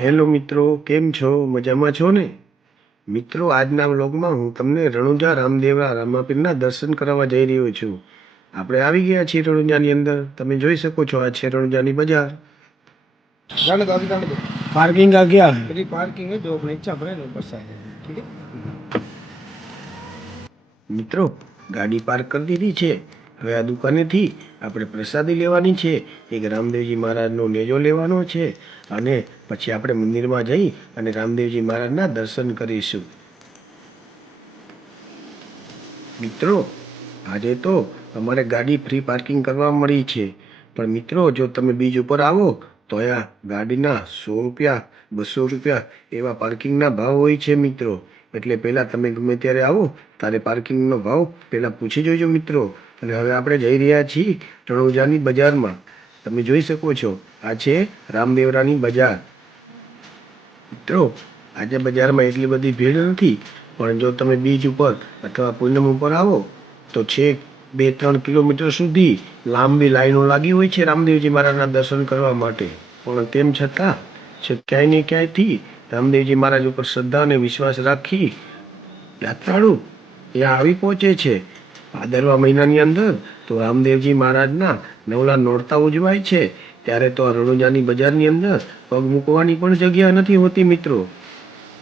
Hello મિત્રો, કેમ છો? મજામાં છો ને? મિત્રો, આજના વ્લોગમાં હું તમને રણુજા રામદેવરા રામાપીરના દર્શન કરાવવા જઈ રહ્યો છું. આપણે આવી ગયા છીએ રણુજાની અંદર. તમે જોઈ શકો છો, આ છે રણુજાની બજાર. पार्किंग का क्या है? मेरी पार्किंग है जो अपनी इच्छा भरे ना बस आ जाए ठीक है। મિત્રો, ગાડી પાર્ક કરી દીધી છે. હવે આ દુકાનેથી આપણે પ્રસાદી લેવાની છે. એક રામદેવજી મહારાજનો નેજો લેવાનો છે અને પછી આપણે મંદિરમાં જઈ અને રામદેવજી મહારાજના દર્શન કરીશું. મિત્રો, આજે તો અમારે ગાડી ફ્રી પાર્કિંગ કરવા મળી છે. પણ મિત્રો, જો તમે બીજ ઉપર આવો તો અહીંયા ગાડીના 100 રૂપિયા 200 રૂપિયા એવા પાર્કિંગના ભાવ હોય છે મિત્રો. એટલે પહેલાં તમે ગમે ત્યારે આવો ત્યારે પાર્કિંગનો ભાવ પહેલાં પૂછી જોજો મિત્રો. અને હવે આપણે જઈ રહ્યા છીએ રણુજાની બજારમાં. તમે જોઈ શકો છો, આ છે રામદેવરાની બજાર. મિત્રો, આજે બજારમાં એટલી બધી ભીડ નથી, પણ જો તમે બીચ ઉપર અથવા પૂનમ ઉપર આવો તો છેક 2-3 કિલોમીટર સુધી લાંબી લાઈનો લાગી હોય છે રામદેવજી મહારાજના દર્શન કરવા માટે. પણ તેમ છતાં ક્યાંય ને ક્યાંયથી રામદેવજી મહારાજ ઉપર શ્રદ્ધા અને વિશ્વાસ રાખી યાત્રાળુ ત્યાં આવી પહોંચે છે. ભાદરવા મહિનાની અંદર તો રામદેવજી મહારાજના નવલા નોરતા ઉજવાય છે. ત્યારે તો રણુજાની બજારની અંદર પગ મૂકવાની પણ જગ્યા નથી હોતી મિત્રો.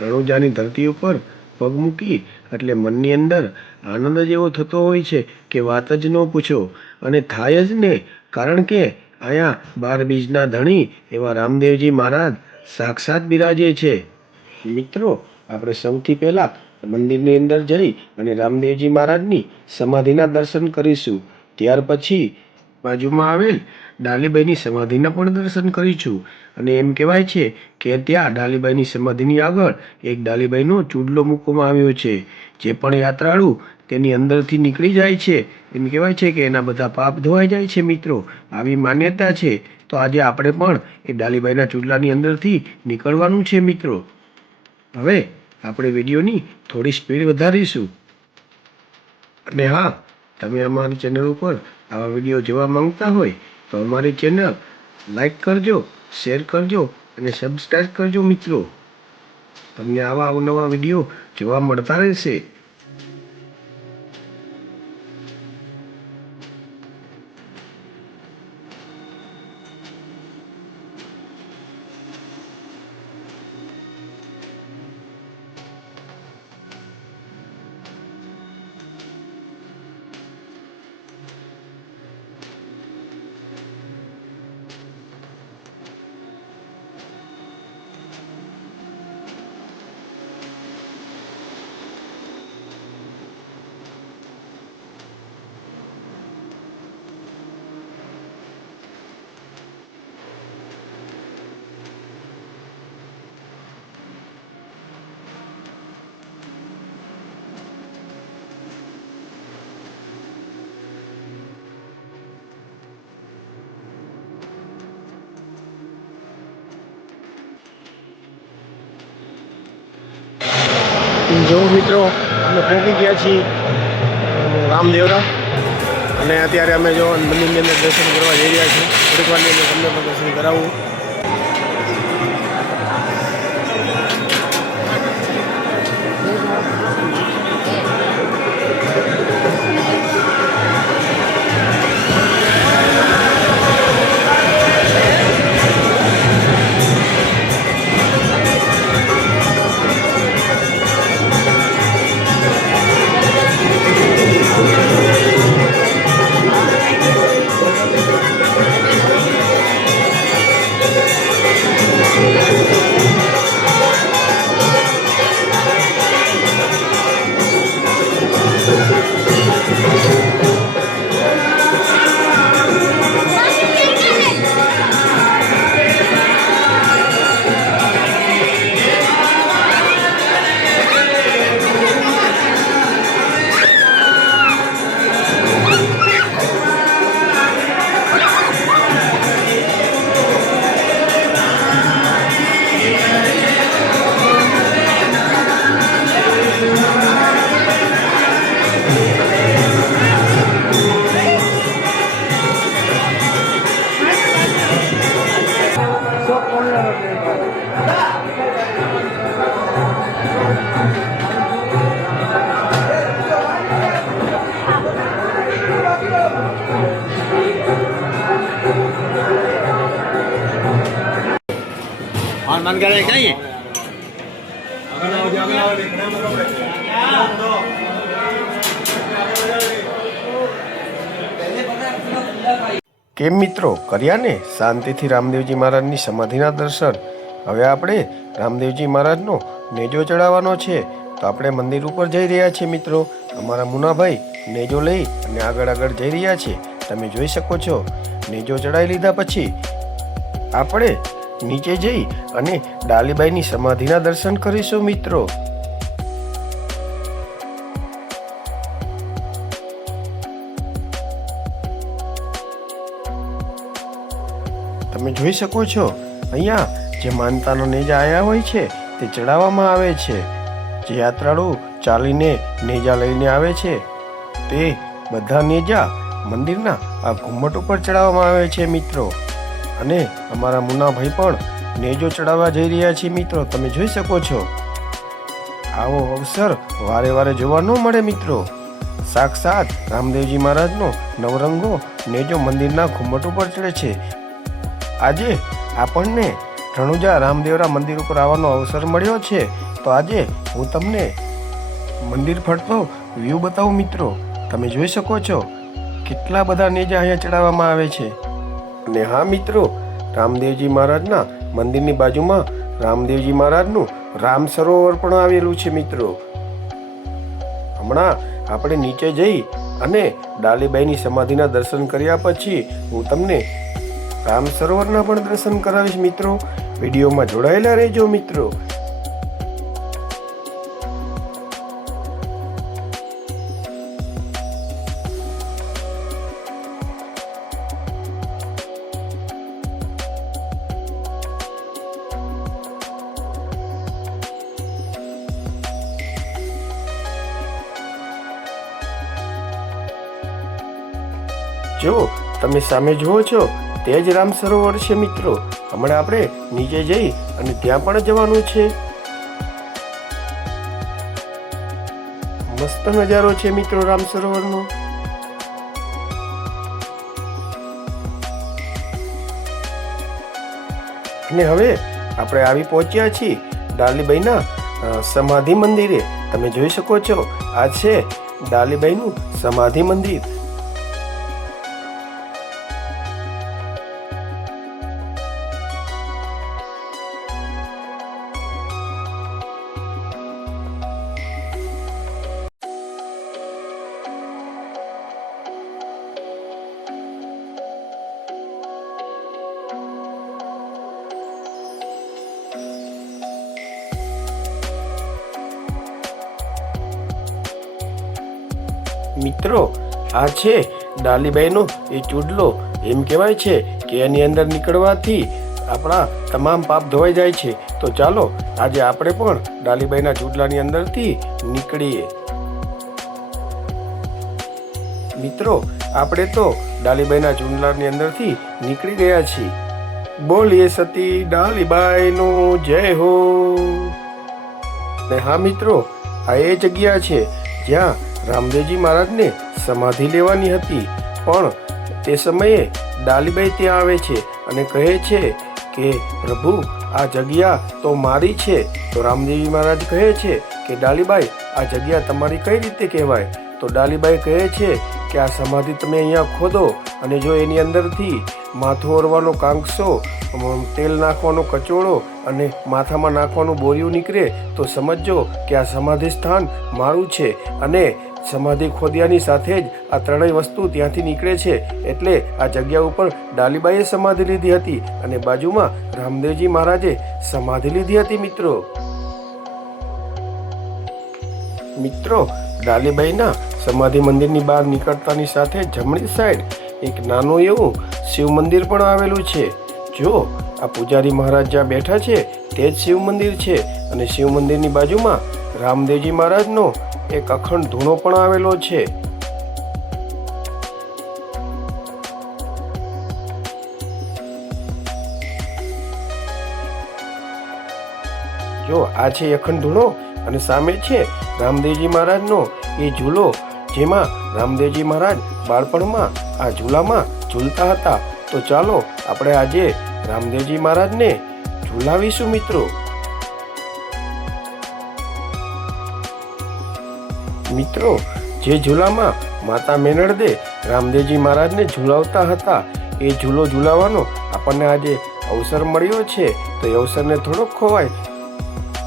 રણુજાની ધરતી ઉપર પગ મૂકી એટલે મનની અંદર આનંદ જ એવો થતો હોય છે કે વાત જ ન પૂછો. અને થાય જ ને, કારણ કે અહીંયા 12 બીજના ધણી એવા રામદેવજી મહારાજ સાક્ષાત બિરાજે છે. મિત્રો, આપણે સૌથી પહેલાં મંદિરની અંદર જઈ અને રામદેવજી મહારાજની સમાધિના દર્શન કરીશું. ત્યાર પછી બાજુમાં આવેલ ડાલીબાઈની સમાધિના પણ દર્શન કરીશું. અને એમ કહેવાય છે કે ત્યાં ડાલીબાઈની સમાધિની આગળ એક ડાલીબાઈનો ચૂડલો મૂકવામાં આવ્યો છે. જે પણ યાત્રાળુ તેની અંદરથી નીકળી જાય છે, એમ કહેવાય છે કે એના બધા પાપ ધોવાઈ જાય છે મિત્રો. આવી માન્યતા છે. તો આજે આપણે પણ એ ડાલીબાઈના ચૂડલાની અંદરથી નીકળવાનું છે મિત્રો. હવે આપણે વિડીયોની થોડી સ્પીડ વધારીશું. અને હા, તમે અમારી ચેનલ ઉપર આવા વિડીયો જોવા માંગતા હોય તો અમારી ચેનલ લાઈક કરજો, શેર કરજો અને સબસ્ક્રાઈબ કરજો મિત્રો. તમને આવા અવનવા વિડીયો જોવા મળતા રહેશે. જો મિત્રો, અમે પહોંચી ગયા છીએ રામદેવરા. અને અત્યારે અમે જો મંદિરની અંદર દર્શન કરવા જઈ રહ્યા છીએ. થોડીક વારની અંદર તમને પણ દર્શન કરાવું. मन करे चाहिए કેમ મિત્રો, કર્યા ને શાંતિથી રામદેવજી મહારાજની સમાધિના દર્શન? હવે આપણે રામદેવજી મહારાજનો નેજો ચડાવવાનો છે, તો આપણે મંદિર ઉપર જઈ રહ્યા છીએ મિત્રો. અમારા મુનાભાઈ નેજો લઈ અને આગળ જઈ રહ્યા છે. તમે જોઈ શકો છો. નેજો ચડાવી લીધા પછી આપણે નીચે જઈ અને ડાલીબાઈની સમાધિના દર્શન કરીશું મિત્રો. તમે જોઈ શકો છો, અહીંયા જે માનતાનો નેજા આવ્યા હોય છે તે ચડાવવામાં આવે છે. જે યાત્રાળુ ચાલીને નેજા લઈને આવે છે તે બધા નેજા મંદિરના આ ઘુમ્મટ ઉપર ચડાવવામાં આવે છે મિત્રો. અને અમારા મુન્નાભાઈ પણ નેજો ચડાવવા જઈ રહ્યા છે મિત્રો. તમે જોઈ શકો છો. આવો અવસર વારે વારે જોવા ન મળે મિત્રો. સાક્ષાત રામદેવજી મહારાજનો નવરંગો નેજો મંદિરના ઘુમ્મટ ઉપર ચડે છે. આજે આપણને રણુજા રામદેવરા મંદિર ઉપર આવવાનો અવસર મળ્યો છે, તો આજે હું તમને મંદિર ફરતો વ્યૂ બતાવું મિત્રો. તમે જોઈ શકો છો કેટલા બધા નેજા અહીંયા ચડાવવામાં આવે છે. અને હા મિત્રો, રામદેવજી મહારાજના મંદિરની બાજુમાં રામદેવજી મહારાજનું રામ સરોવર પણ આવેલું છે મિત્રો. હમણાં આપણે નીચે જઈ અને ડાલીબાઈની સમાધિના દર્શન કર્યા પછી હું તમને રામ સરોવરના પણ દર્શન કરાવીશ મિત્રો. વિડીયોમાં જોડાયેલા રહેજો મિત્રો. જો તમે સામે જુઓ છો તે જ રામ સરોવર છે મિત્રો. હમણાં આપણે નીચે જઈ અને ત્યાં પણ જવાનું છે. મસ્ત નજારો છે મિત્રો રામ સરોવરનો. અને હવે આપણે આવી પહોંચ્યા છીએ ડાલીબાઈના સમાધિ મંદિરે. તમે જોઈ શકો છો, આ છે ડાલીબાઈનું સમાધિ મંદિર. મિત્રો, આ છે ડાલીબાઈનો એ ચૂડલો. એમ કહેવાય છે કે એની અંદર નીકળવાથી આપણા તમામ પાપ ધોવાઈ જાય છે. તો ચાલો આજે આપણે પણ ડાલીબાઈના ચૂડલાની અંદરથી નીકળીએ. મિત્રો, આપણે તો ડાલીબાઈના ચૂડલાની અંદરથી નીકળી ગયા છીએ. બોલીએ સતી ડાલીબાઈનો જય હો. ને હા મિત્રો, આ એ જગ્યા છે જ્યાં રામદેવજી મહારાજને સમાધિ લેવાની હતી. પણ તે સમયે ડાલીબાઈ ત્યાં આવે છે અને કહે છે કે પ્રભુ, આ જગ્યા તો મારી છે. તો રામદેવજી મહારાજ કહે છે કે ડાલીબાઈ, આ જગ્યા તમારી કઈ રીતે કહેવાય? તો ડાલીબાઈ કહે છે કે આ સમાધિ તમે અહીંયા ખોદો અને જો એની અંદરથી માથું ઓરવાનો કાંકસો, તેલ નાખવાનો કચોળો અને માથામાં નાખવાનું બોરિયું નીકળે તો સમજજો કે આ સમાધિ સ્થાન મારું છે. અને સમાધિ ખોદ્યાની સાથે જ આ ત્રણેય વસ્તુ ત્યાંથી નીકળે છે. એટલે આ જગ્યા ઉપર ડાલીબાઈએ સમાધિ લીધી હતી અને બાજુમાં રામદેવજી મહારાજે સમાધિ લીધી હતી મિત્રો. મિત્રો, ડાલીબાઈના સમાધિ મંદિરની બહાર નીકળતાની સાથે જમણી સાઈડ એક નાનું એવું શિવ મંદિર પણ આવેલું છે. જો આ પૂજારી મહારાજ જ્યાં બેઠા છે તે જ શિવ મંદિર છે. અને શિવ મંદિરની બાજુમાં રામદેવજી મહારાજનો એક અખંડ ધૂણો પણ આવેલો છે. જો આ છે અખંડ ધૂણો અને સામે છે રામદેવજી મહારાજનો એ ઝૂલો, જેમાં રામદેવજી મહારાજ બાળપણમાં આ ઝૂલામાં ઝૂલતા હતા. તો ચાલો આપણે આજે રામદેવજી મહારાજને ઝૂલાવીશું મિત્રો. મિત્રો, જે ઝૂલામાં માતા મેનળદે રામદેવજી મહારાજને ઝૂલાવતા હતા, એ ઝૂલો ઝૂલાવવાનો આપણને આજે અવસર મળ્યો છે. તો એ અવસરને થોડોક ખોવાય,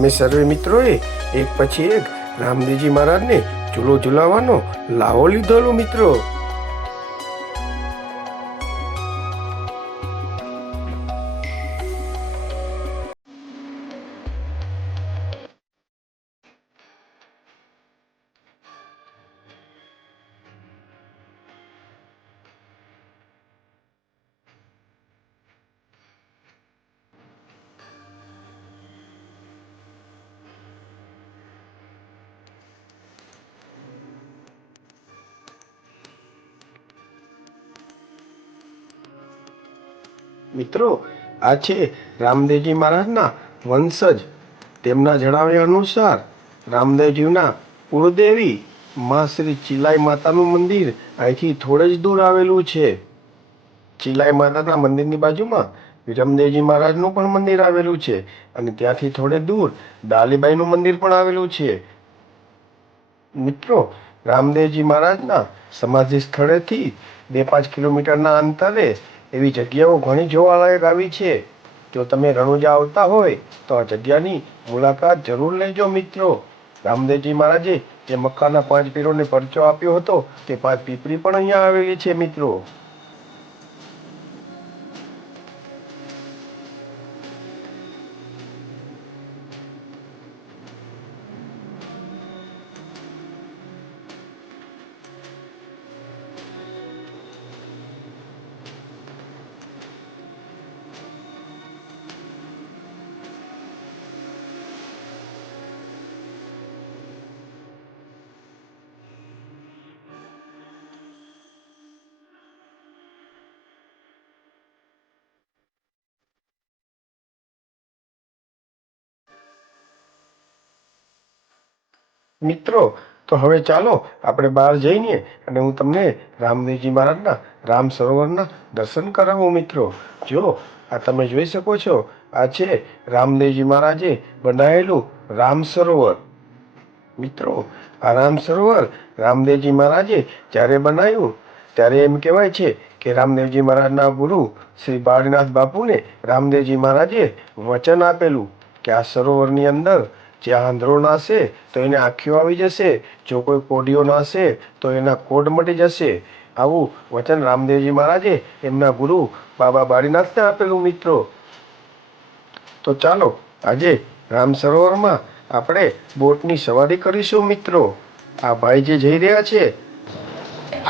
મેં સર્વે મિત્રોએ એક પછી એક રામદેવજી મહારાજને ઝૂલો ઝૂલાવવાનો લાવો લીધેલો મિત્રો. મિત્રો, આ છે રામદેવજી મહારાજના વંશજ. તેમના જણાવ્યા અનુસાર રામદેવજીના કુળદેવી માં શ્રી ચિલાઈ માતાનું મંદિર અહીંથી થોડે જ દૂર આવેલું છે. ચિલાઈ માતાના મંદિરની બાજુમાં વિરમદેવજી મહારાજનું પણ મંદિર આવેલું છે અને ત્યાંથી થોડે દૂર ડાલીબાઈનું મંદિર પણ આવેલું છે. મિત્રો, રામદેવજી મહારાજના સમાધિ સ્થળેથી 2-5 કિલોમીટરના અંતરે એવી જગ્યાઓ ઘણી જોવાલાયક આવી છે. જો તમે રણુજા આવતા હોય તો આ જગ્યાની મુલાકાત જરૂર લેજો મિત્રો. રામદેવજી મહારાજે જે મક્કાના 5 પીરોને પરચો આપ્યો હતો, તે 5 પીપળી પણ અહીંયા આવેલી છે મિત્રો. મિત્રો, તો હવે ચાલો આપણે બહાર જઈને અને હું તમને રામદેવજી મહારાજના રામ સરોવરના દર્શન કરાવું મિત્રો. જો આ તમે જોઈ શકો છો, આ છે રામદેવજી મહારાજે બનાવેલું રામ સરોવર. મિત્રો, આ રામ સરોવર રામદેવજી મહારાજે જ્યારે બનાવ્યું ત્યારે એમ કહેવાય છે કે રામદેવજી મહારાજના ગુરુ શ્રી બાળનાથ બાપુને રામદેવજી મહારાજે વચન આપેલું કે આ સરોવરની અંદર જે આંધળો નાશે તો એને આંખીઓ આવી જશે, જો કોઈ કોઢિયો નાશે તો એના કોઢ મટી જશે. આવું વચન રામદેવજી મહારાજે એમના ગુરુ બાબા બાળીનાથને આપેલું મિત્રો. તો ચાલો આજે રામ સરોવરમાં આપણે બોટની સવારી કરીશું મિત્રો. આ ભાઈ જે જઈ રહ્યા છે.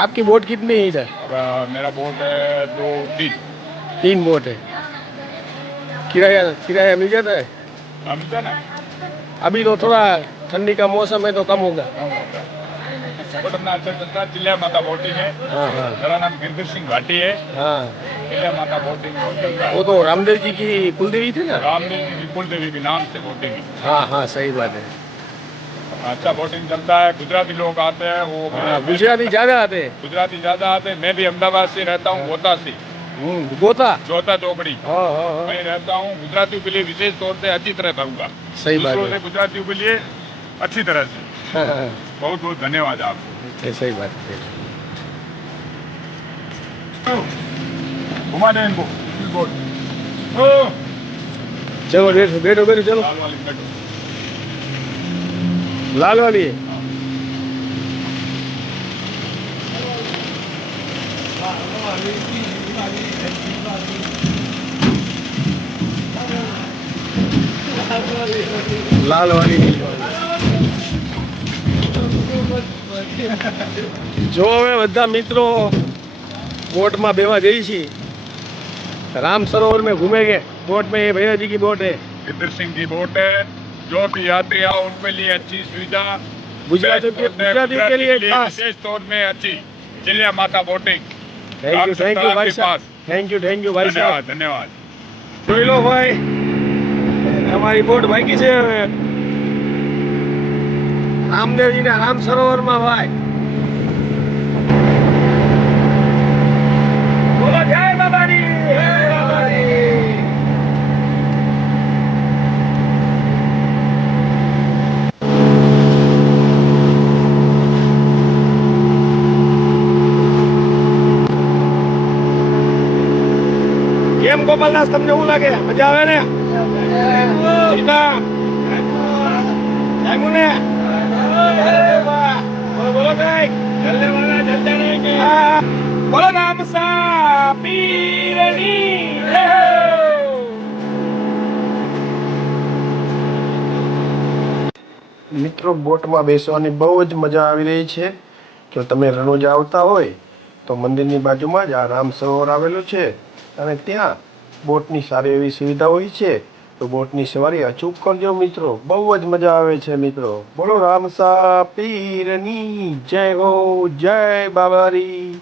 આપકી બોટ કિતની है इधर? मेरा बोट है 3 बोट है. किराया मिल जाता है? मिलता ना अभी तो थोड़ा ठंडी का मौसम है तो कम होगा. बोट अपना अच्छा चलता है। चिल्ला माता बोटिंग है, मेरा नाम गिरधर सिंह घाटी है। हाँ, चिल्ला माता बोटिंग चलता है। वो तो रामदेव जी की कुलदेवी थी ना. रामदेव जी विपुल देवी के नाम से बोटिंग है। हाँ हाँ, सही बात है. अच्छा बोटिंग चलता है। गुजराती लोग आते हैं, वो गुजराती ज्यादा आते हैं. गुजराती ज्यादा आते हैं। मैं भी अहमदाबाद से रहता हूँ, गोता से, गोता. जोता चौकड़ी हाँ हाँ हाँ, मैं रहता हूँ। गुजरातियों के लिए विशेष तौर से अच्छी तरह करूँगा। सही बात दूसरों है. से गुजरातियों के लिए अच्छी तरह से हाँ, हाँ, बहुत बहुत धन्यवाद आपको। सही बात है. घुमा दें इनको बोट। ओ चलो बैठो बैठो बैठो, चलो. लाल वाली बैठो। लाल वाली है. लाल वाली जो હવે બધા મિત્રો बोट में बेवा गई छी. राम सरोवर में घूमेंगे बोट में. ये भैया जी की बोट है. गिरधर सिंह की बोट है। जो भी यात्री आओ उनके लिए अच्छी सुविधा। गुजराती के लिए खास. विशेष तौर में अच्छी चिल्ला माता बोटिंग। थैंक यू भाई साहब. थैंक यू भाई साहब. धन्यवाद धन्यवाद। જોઈ લો ભાઈ, તમારી બોટ ભાગી છે હવે રામદેવજીના રામ સરોવરમાં ભાઈ. બોલો જય બાબાની, જય બાબાની. કેમ ગોપાલદાસ, તમને શું લાગે? મજા આવે ને? સીતા જાગું ને? બોલો બોલો કઈક. બોલો રામસા પીરની જય હો. મિત્રો, બોટમાં બેસવાની બહુ જ મજા આવી રહી છે. જો તમે રણોજા આવતા હોય તો મંદિરની બાજુમાં જ આ રામ સરોવર આવેલું છે અને ત્યાં બોટની સારી એવી સુવિધા હોય છે. તો બોટની સવારી અચૂક કરજો મિત્રો, બહુ જ મજા આવે છે મિત્રો. બોલો રામસા પીરની જય હો, જય બાબારી.